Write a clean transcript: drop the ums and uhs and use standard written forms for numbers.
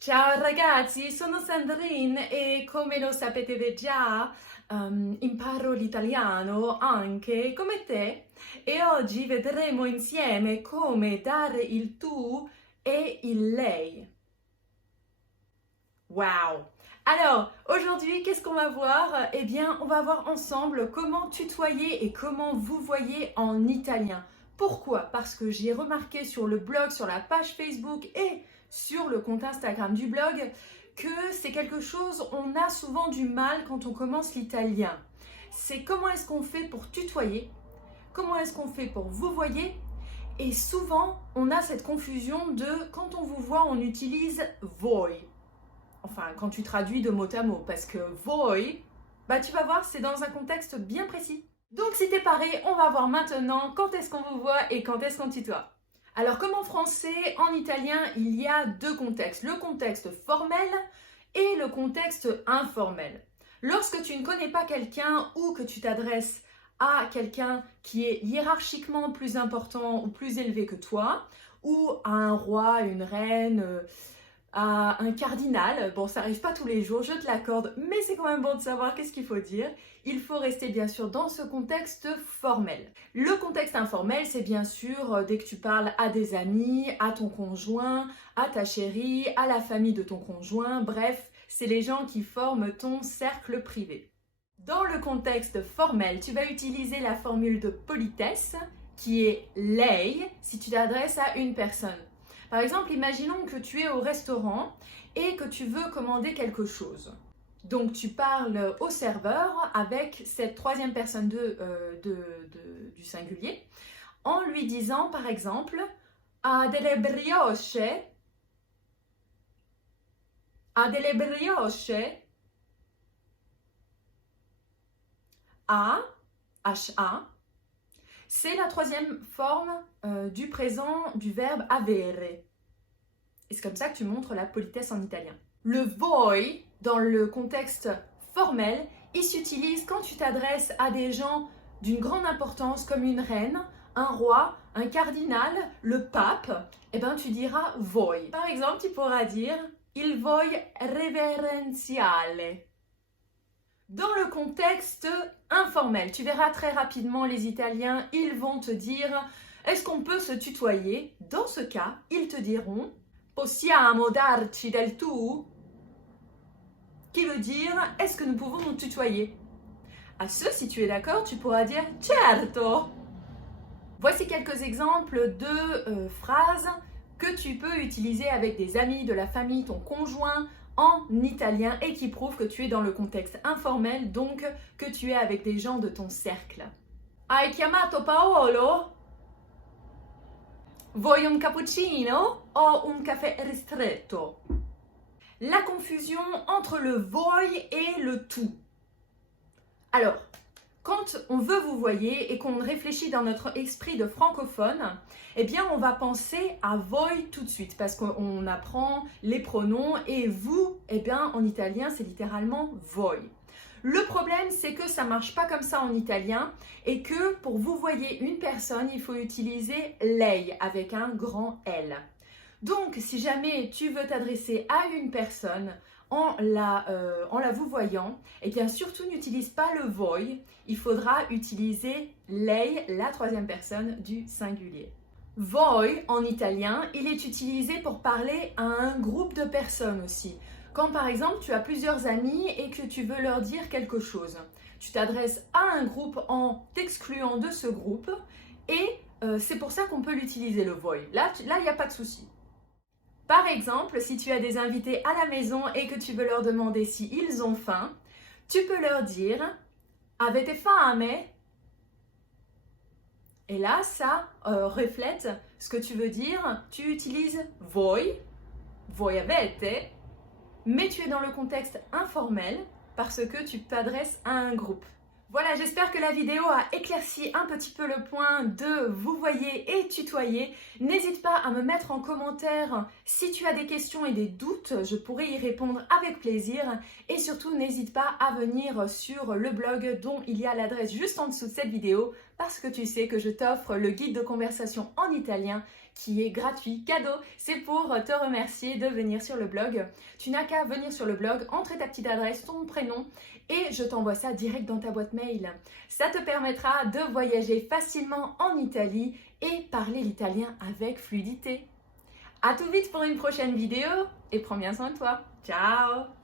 Ciao ragazzi, sono Sandrine e come lo sapete già, imparo l'italiano anche come te e oggi vedremo insieme come dare il tu et il lei. Wow! Alors, aujourd'hui, qu'est-ce qu'on va voir? Eh bien, on va voir ensemble comment tutoyer et comment vous voyez en italien. Pourquoi? Parce que j'ai remarqué sur le blog, sur la page Facebook et sur le compte Instagram du blog que c'est quelque chose, on a souvent du mal quand on commence l'italien. C'est comment est-ce qu'on fait pour tutoyer? Comment est-ce qu'on fait pour vous voyez? Et souvent, on a cette confusion de quand on vous voit, on utilise voi. Enfin, quand tu traduis de mot à mot, parce que voi, bah tu vas voir, c'est dans un contexte bien précis. Donc si t'es paré, on va voir maintenant quand est-ce qu'on vous voit et quand est-ce qu'on tutoie. Alors comme en français, en italien, il y a deux contextes, le contexte formel et le contexte informel. Lorsque tu ne connais pas quelqu'un ou que tu t'adresses à quelqu'un qui est hiérarchiquement plus important ou plus élevé que toi, ou à un roi, une reine, à un cardinal, bon ça arrive pas tous les jours, je te l'accorde, mais c'est quand même bon de savoir qu'est-ce qu'il faut dire. Il faut rester bien sûr dans ce contexte formel. Le contexte informel, c'est bien sûr dès que tu parles à des amis, à ton conjoint, à ta chérie, à la famille de ton conjoint, bref, c'est les gens qui forment ton cercle privé. Dans le contexte formel, tu vas utiliser la formule de politesse qui est lei si tu t'adresses à une personne. Par exemple, imaginons que tu es au restaurant et que tu veux commander quelque chose. Donc, tu parles au serveur avec cette troisième personne du singulier en lui disant, par exemple, ha delle brioche, ha delle brioche, a, ha, c'est la troisième forme du présent du verbe avere. Et c'est comme ça que tu montres la politesse en italien. Le voi, dans le contexte formel, il s'utilise quand tu t'adresses à des gens d'une grande importance comme une reine, un roi, un cardinal, le pape. Eh bien, tu diras voi. Par exemple, tu pourras dire il voi reverenziale. Dans le contexte informel, tu verras très rapidement les Italiens, ils vont te dire « Est-ce qu'on peut se tutoyer ?» Dans ce cas, ils te diront « Possiamo darci del tu ?» qui veut dire « Est-ce que nous pouvons nous tutoyer ?» À ce, si tu es d'accord, tu pourras dire « Certo !» Voici quelques exemples de phrases que tu peux utiliser avec des amis, de la famille, ton conjoint, en italien et qui prouve que tu es dans le contexte informel, donc que tu es avec des gens de ton cercle. Hai chiamato Paolo? Vuoi un cappuccino o un caffè ristretto? La confusion entre le voi et le tu. Alors, quand on veut vous voyez et qu'on réfléchit dans notre esprit de francophone, eh bien on va penser à voi tout de suite parce qu'on apprend les pronoms et vous, eh bien en italien c'est littéralement voi. Le problème c'est que ça marche pas comme ça en italien et que pour vous voyez une personne, il faut utiliser lei avec un grand L. Donc si jamais tu veux t'adresser à une personne, en la vous voyant, eh bien surtout n'utilise pas le voi, il faudra utiliser lei, la troisième personne du singulier. Voi en italien, il est utilisé pour parler à un groupe de personnes aussi. Quand par exemple tu as plusieurs amis et que tu veux leur dire quelque chose, tu t'adresses à un groupe en t'excluant de ce groupe et c'est pour ça qu'on peut l'utiliser le voi. Là, il n'y a pas de souci. Par exemple, si tu as des invités à la maison et que tu veux leur demander s'ils ont faim, tu peux leur dire « Avete fame ?» Et là, ça reflète ce que tu veux dire. Tu utilises « voi »,« voi avete », mais tu es dans le contexte informel parce que tu t'adresses à un groupe. Voilà, j'espère que la vidéo a éclairci un petit peu le point de vous voyez et tutoyer. N'hésite pas à me mettre en commentaire si tu as des questions et des doutes, je pourrai y répondre avec plaisir. Et surtout, n'hésite pas à venir sur le blog dont il y a l'adresse juste en dessous de cette vidéo parce que tu sais que je t'offre le guide de conversation en italien qui est gratuit, cadeau. C'est pour te remercier de venir sur le blog. Tu n'as qu'à venir sur le blog, entrer ta petite adresse, ton prénom et je t'envoie ça direct dans ta boîte mail. Ça te permettra de voyager facilement en Italie et parler l'italien avec fluidité. À tout vite pour une prochaine vidéo et prends bien soin de toi. Ciao!